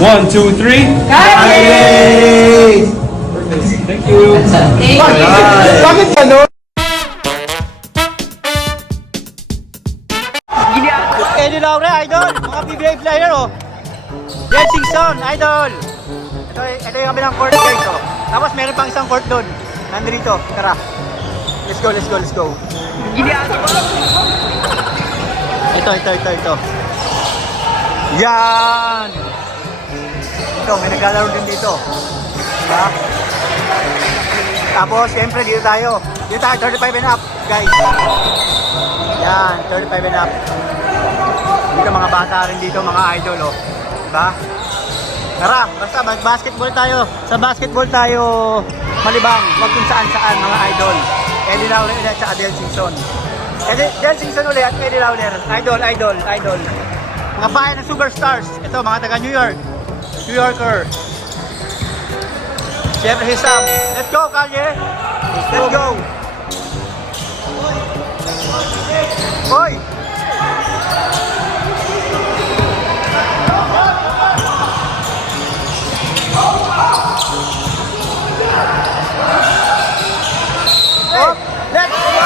1, 2, 3. Yay! Thank you. Bakit gano'n? Eddie Laure, idol! Mga PBA player, oh! Jelsingson, idol! Ito yung kabilang court, guys, oh. Tapos meron pang isang court doon. Nandito, tara. Let's go, let's go, let's go. Ito. Yan! Ito, may naglalaro din dito. Diba? Tapos, siyempre, dito tayo. Dito tayo, 35 and up, guys. Yan, 35 and up. Dito mga bata rin dito, mga idol, oh. Diba? Tara, basta mag-basketball tayo. Sa basketball tayo malibang, wag kung saan-saan, mga idol. Eddie Laure ulit at Jelsingson. Jelsingson ulit at Eddie Laure. Idol. Mga bahay ng superstars. Ito, mga taga New York. New Yorker. Siyempre si Sam. Let's go, Kalye. Let's go. Hoy! Oh, let's go!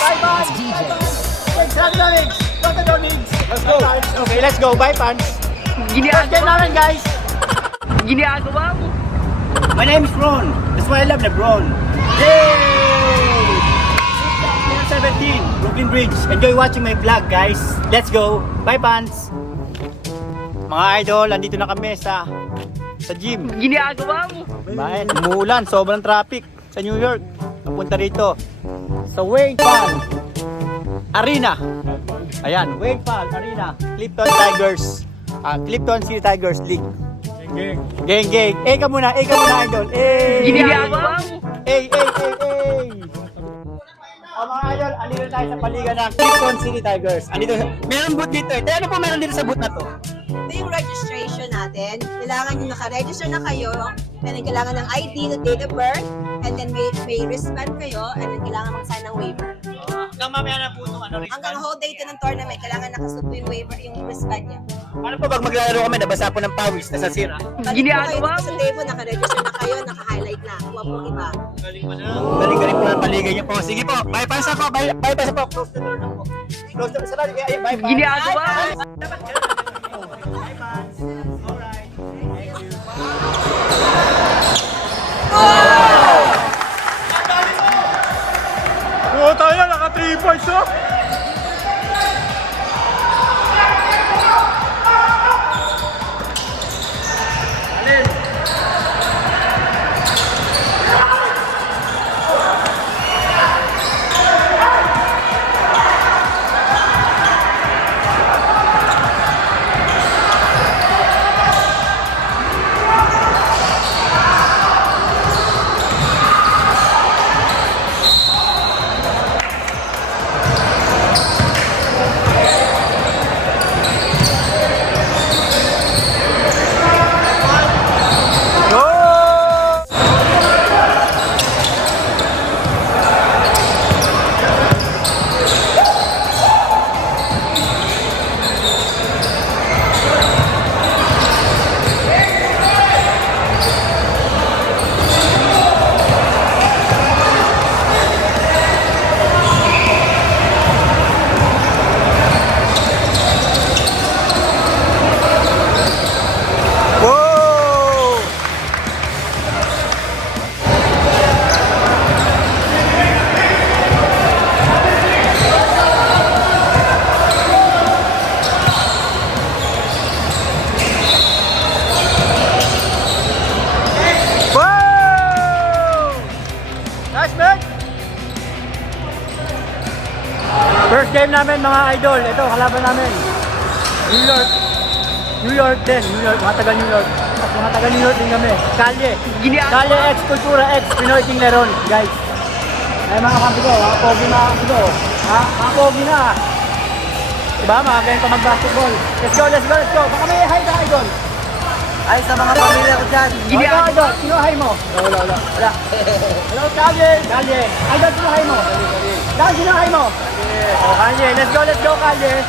Bye-bye! Let's go! Okay, let's go. Bye, fans. First game namin, guys. Ginagawa mo. My name is Ron. That's why I love LeBron. Yay! 17, Brooklyn Bridge. Enjoy watching my vlog, guys. Let's go. Bye, fans. Mga idol, andito na kami sa gym. Ginagawa mo. Bakit? Umuulan, sobrang traffic sa New York. Napunta rito sa Wade Fall Arena. Ayan, Wade Fall Arena. Clifton Tigers. Clifton City Tigers League. Geng. Ka muna, idol. Ginagawa mo. Mga idol, andito tayo sa paligan ng Clifton City Tigers. Meron boot dito eh. Ano po meron dito sa boot na to? Ito yung registration natin. Kailangan yung naka-register na kayo, and then kailangan ng ID, the date of birth, and then may wristband kayo, and then kailangan mag-sign ng waiver. Hanggang mamaya na po itong Hanggang whole day to ng tournament, kailangan nakasuot yung waiver, yung wristband niya. Paano po pag maglalaro kami, nabasa po ng pawis, nasasira? Balik po kayo Ginagawa dito sa mo. table, naka-register na kayo, naka-highlight na. Huwag po iba. Galing po na paligay niyo po. Sige po, bypass na po, bypass na po. Close the door na po. Close the door. Sa lagi, bypass. Ginagawa mo. Bypass. Alright. Oo, tayo na. Naka 3 points, oh. First game namin mga idol. Ito, kalaban namin. New York din. Mga taga New York. At mga taga New York din kami. Kalye X, Kultura X, Pinoy Tingleron, guys. Ay mga kampi ko, mga pogi mga kampi ko. Mga pogi na. Diba, mga ganyan pa mag-basketball. Let's go. Baka may hi ka, idol. Ay, sa mga pamilya ko dyan. Idol, sino hi mo? Wala. Hello, Kalye. Idol, sino hi mo? Dan, sino hi mo? Oh, Kalye. Let's go, Kalye.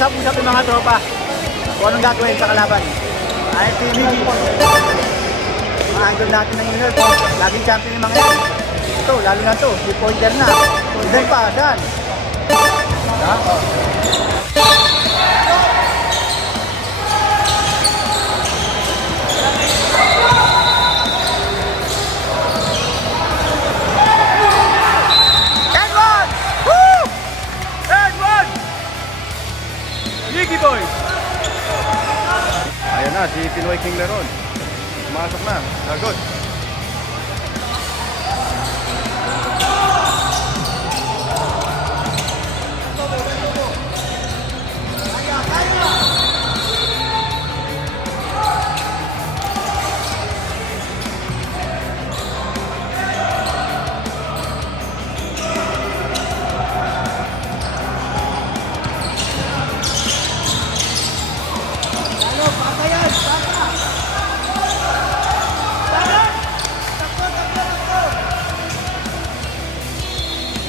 mag-usap-usap yung mga tropa. Kung anong gagawin sa kalaban. Ay, si Miggy. Mga idol natin ng Universe. Laging champion yung mga yan. Ito, lalo na to. Si Pointer na. Pointer pa, saan? Ha? Yigi boy! Ayan na, si Pinoy King Leron. Pumasok na. Lagot.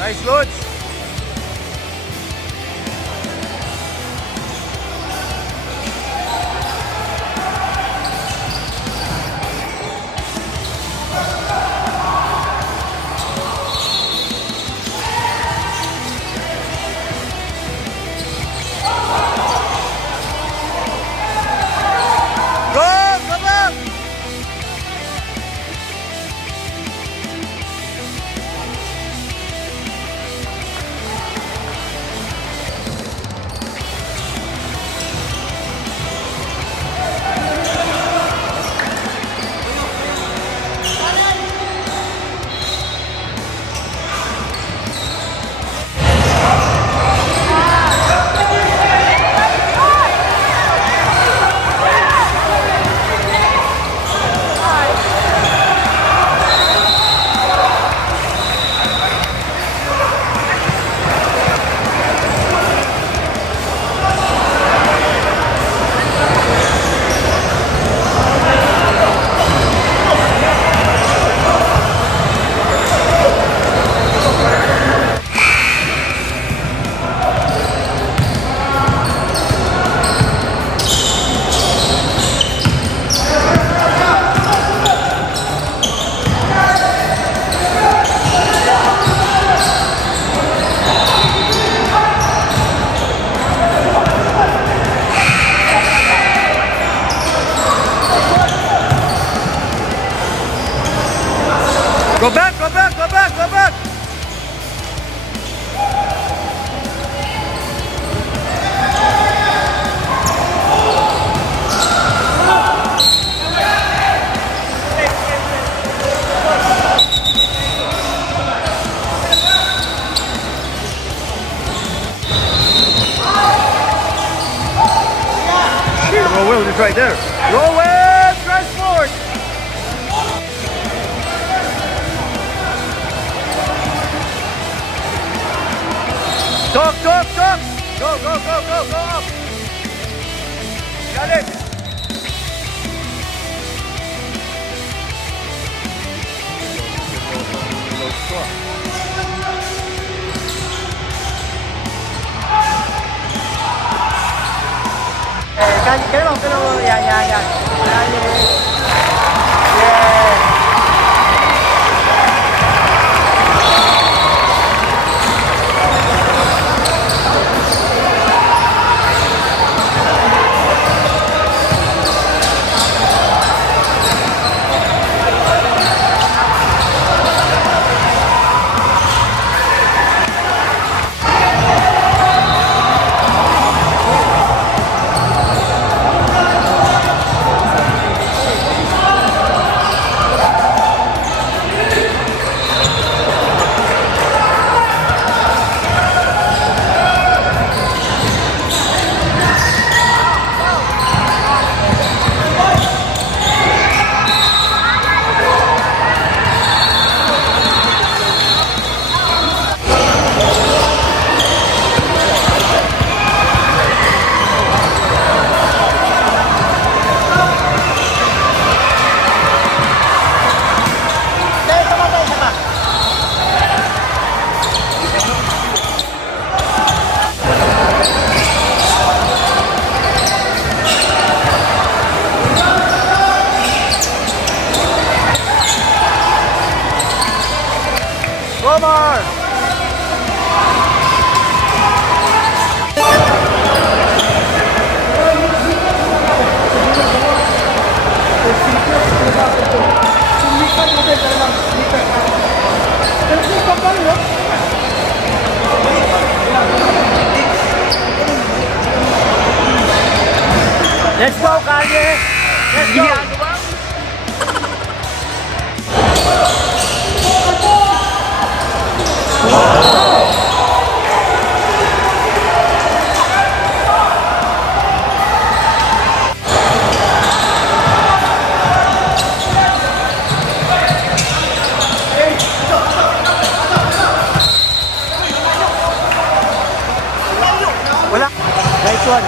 Nice loads. Go back! Go back, go back, go back, go back! Rowell is right there. Rowell, transport! Talk! Go, go up! Got it! Ganun, yan. Yan. Go more! Let's go, Kanye! Let's go! Ginagawa mo. Wala. Nice one.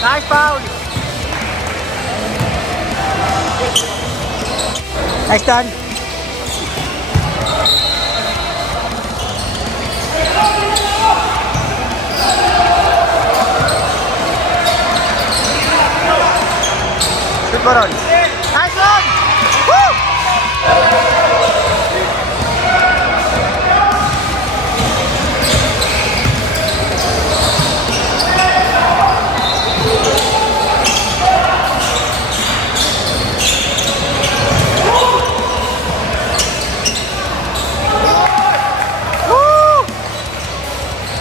Nice foul! Nice done! Shoot mo ron! Nice one! Woo!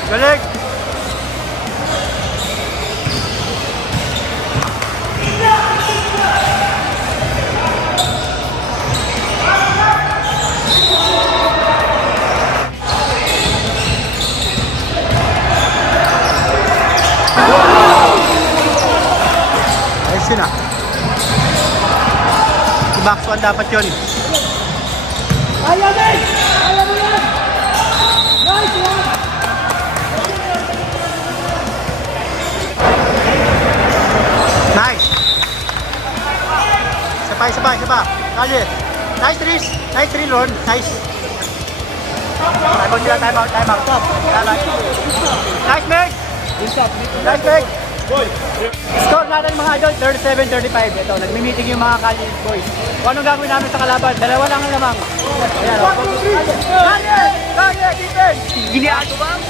Galing! Ayos yun ah. Si Max 1 dapat yun. Nice! Isa pa. Kali. Nice threes. Nice three, Ron. Nice. Time out. Stop. Nice, Meg! Nice, Meg! Score natin mga idol, 37-35. Ito, nagmi-meeting yung mga college boys. Kung anong gagawin namin sa kalaban, dalawa lang ang lamang. Ayan, Kanye, defense! Ginagawa mo.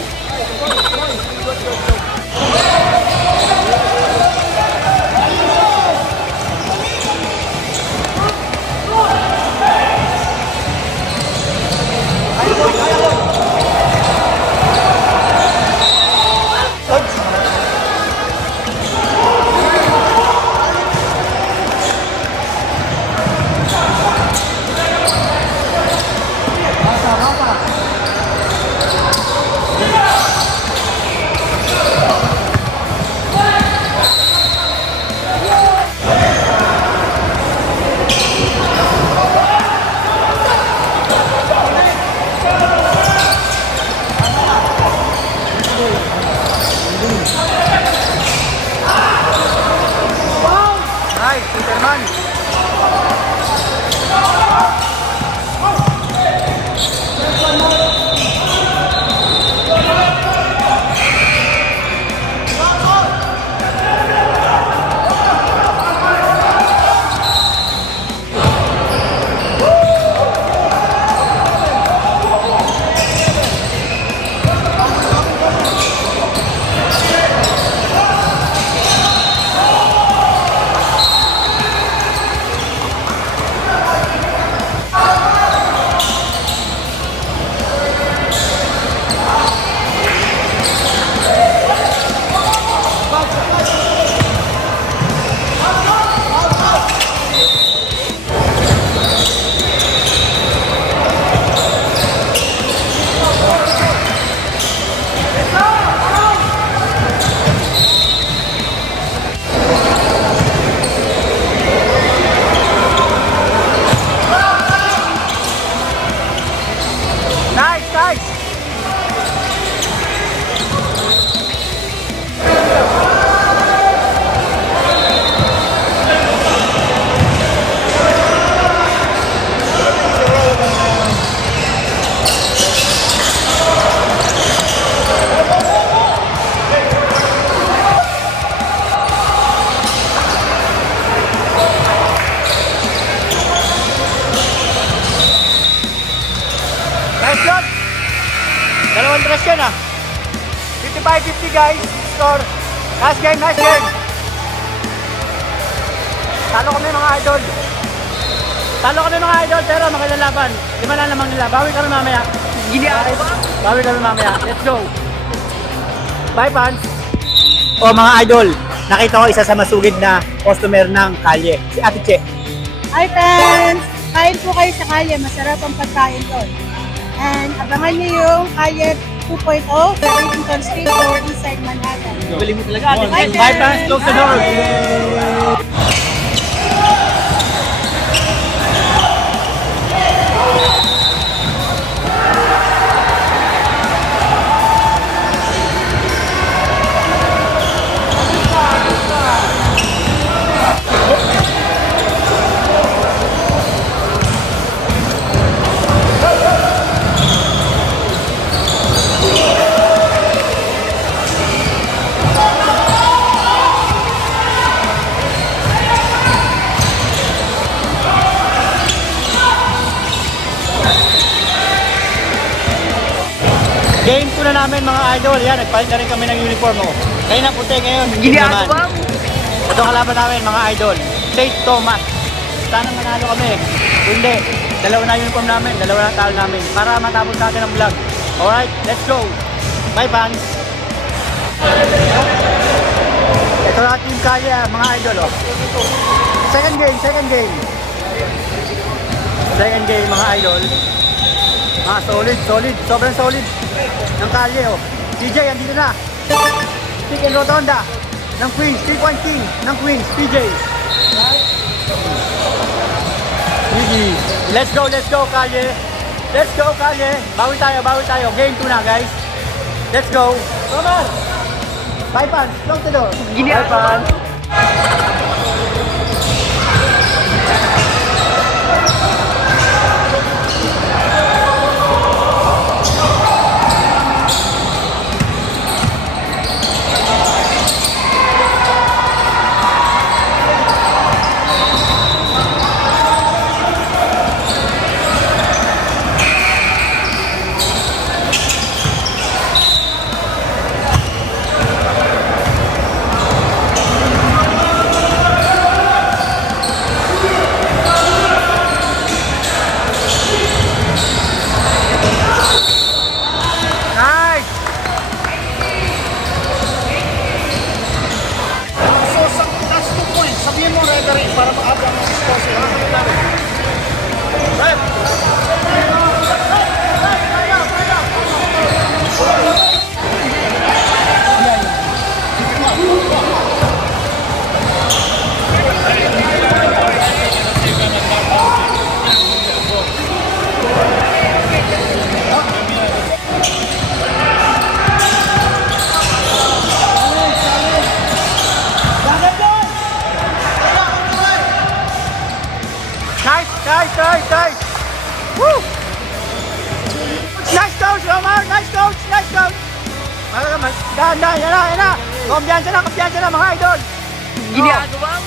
question ah. 55-50 guys. Score. Last game, last game. Talo kami mga idol. Talo kami mga idol pero makilalaban. 5 na lamang nila. Bawi kami mamaya. Giniago ba? Bawi kami mamaya. Let's go. Bye fans. O mga idol, nakita ko isa sa masugid na customer ng kalye. Si Ate Che. Hi friends! Kain po kayo sa kalye. Masarap ang pagkain doon. And abangan niyo yung kalye 2.0 sa Washington Street or inside Manhattan. Bili mo talaga. Bye fans. Close the door. Game 2 na namin mga idol. Yan, nagpalit na rin kami ng uniform mo. Kayo na puti ngayon. Giniago naman. ba? Ito kalaban namin mga idol. St. Thomas. Sana manalo kami. Kung hindi, dalawa na uniform namin, dalawa na talo namin. Para matapos natin ang vlog. Alright, let's go. Bye fans. Ito na team Kalye mga idol. Oh. Second game, second game. Second game mga idol. Solid, solid. Sobrang solid ng Kalye. Oh. PJ, andito na. Pick and Rotonda ng Queens. 3-point king ng Queens. PJ. Gigi. Let's go Kalye. Let's go Kalye. Bawi tayo. Game 2 na guys. Let's go. Come on. Bye fans. Close the door. Giniago Bye fans. Nice. Woo! Nice coach, Romar! Nice coach! Yan na! Kumpiyansa na mga idol! Giniago ba?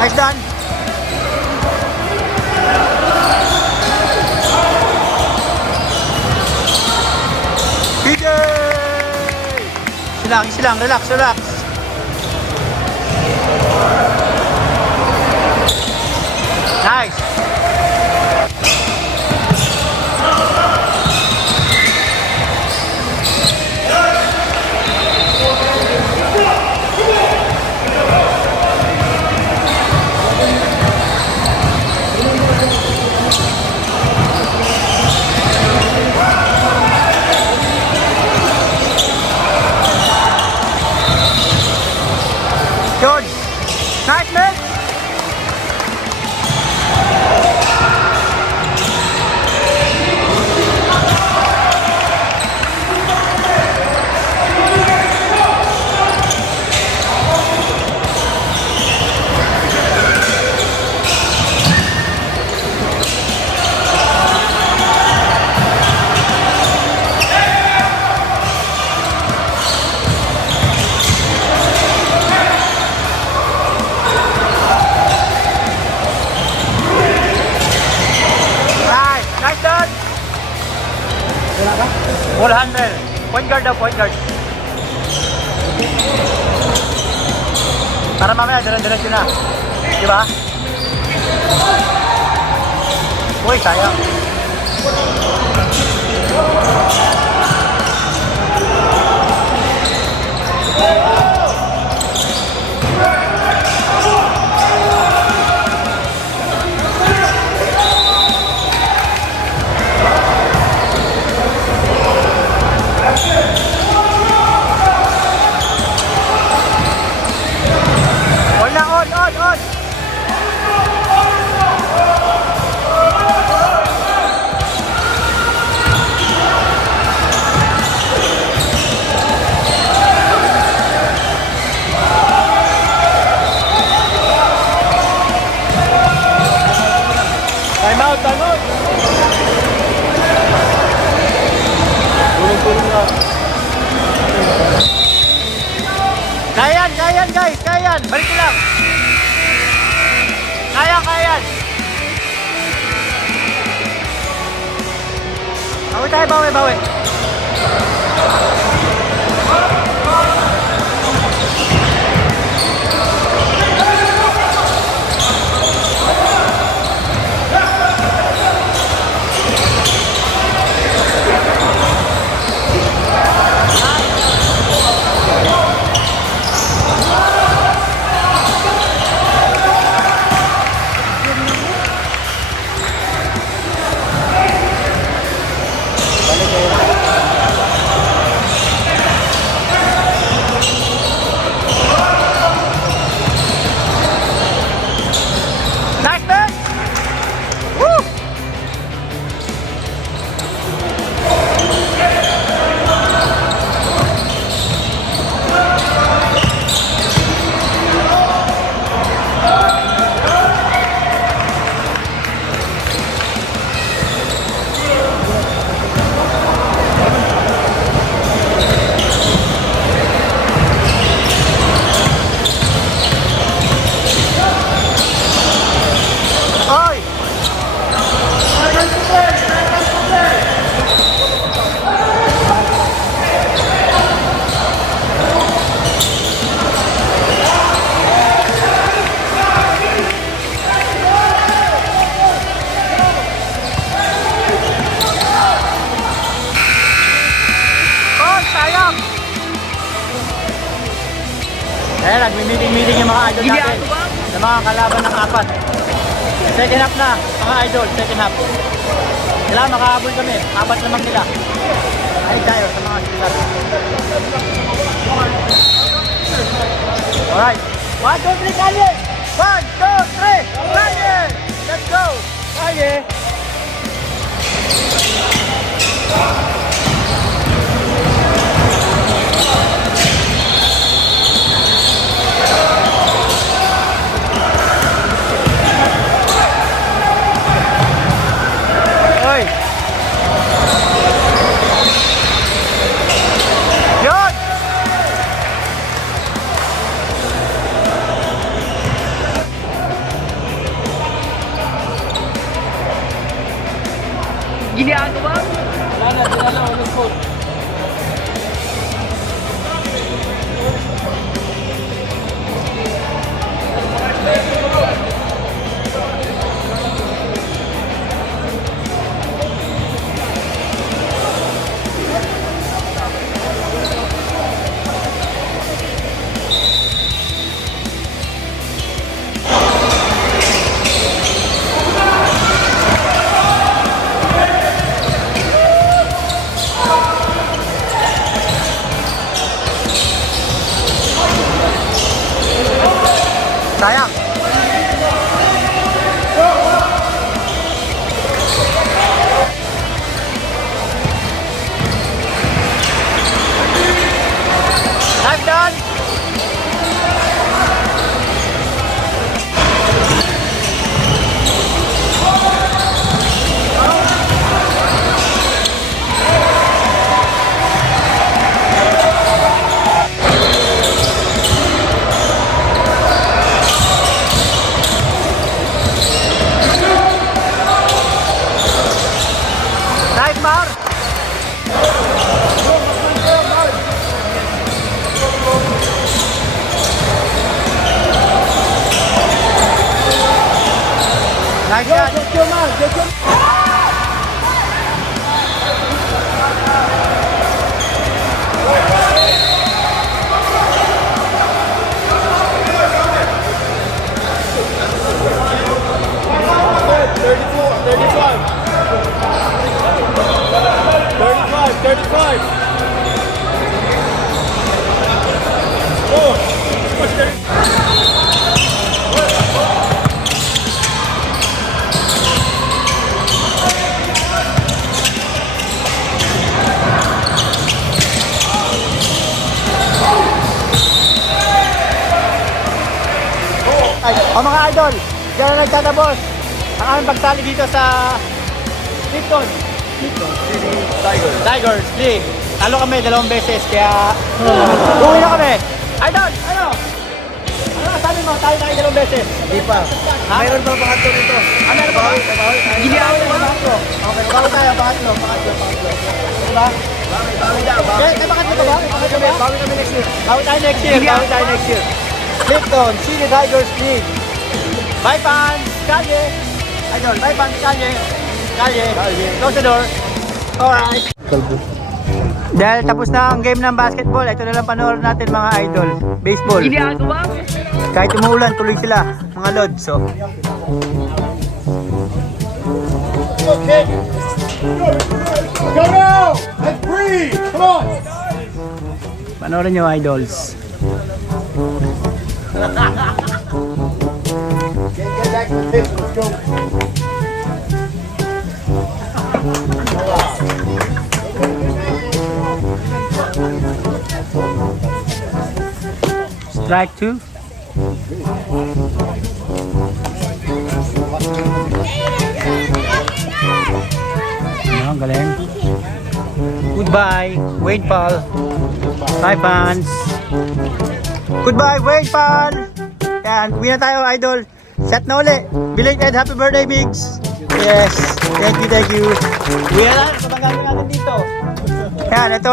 Nice done. PJ! Easy lang, relax. Nice. Ball handler. Point guard daw, point guard. Para mamaya, diretso na. Di ba? Uy, sayang. On na, on! Time out! Kaya guys! Kaya yan! Balik ko lang! Kaya! Bawi tayo, bawi! Nice man! Woo! Oy! Oy, sayang! Eh, nagmi-meeting yung mga idol natin. Ginagawa mo. Sa mga kalaban ng apat. Second half na, mga idol, second half. Kailangan makahabol kami, apat naman nila. Ay tayo sa mga sila. Alright. 1, 2, 3, Kanye! 1, 2, 3, Kanye! Let's go! Kanye! Oy! Yun! Ginagawa mo. Sayang! Time done! Nice, Mar! Nice shot. O mga idol, dyan na nagtatapos ang aming pagsali dito sa Clifton Tigers League. Talo kami 2 beses, kaya uwi na kami. Idol, ano? Ano kasabi mo? Tayo 2 beses. Di pa. Ha? Mayroon pa pangatlo nito. Meron pa ba? Ginagawa mo? Okay, bago tayo, pangatlo. Diba? May pangatlo ka ba? Bawi kami next year. Bawi tayo next year. Clifton City Tigers League. Bye fans! Kalye! Idol, bye fans! Kalye! Close the door. Alright. Dahil tapos na ang game ng basketball, ito na lang panoorin natin mga idol. Baseball. Ginagawa mo? Kahit umuulan, tuloy sila. Mga lods. So. Okay. Go now! Let's breathe! Come on! Panoorin nyo idols. Get back to the pitch. Let's go. Strike 2. Ang galing. Goodbye, Wade Paul. Bye fans. Goodbye, Wade Paul. Yan, uwi na tayo idol. Set na uli. Belated happy birthday, Migs. Yes, thank you. Uwi na tayo, kapag natin dito. Yan, ito.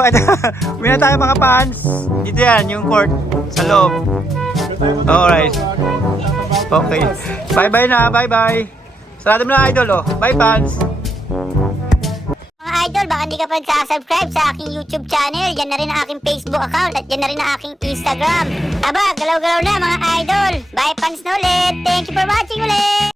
Uwi na tayo mga fans. Dito yan, yung court sa loob. Alright. Okay. Bye-bye na, bye-bye. Sarado mo na idol, oh. Bye fans. Mga idol, baka hindi ka pa nagsasubscribe sa aking YouTube channel. Yan na rin ang aking Facebook account at yan na rin ang aking Instagram. Aba, galaw-galaw na mga idol. Bye fans na ulit. Thank you for watching ulit.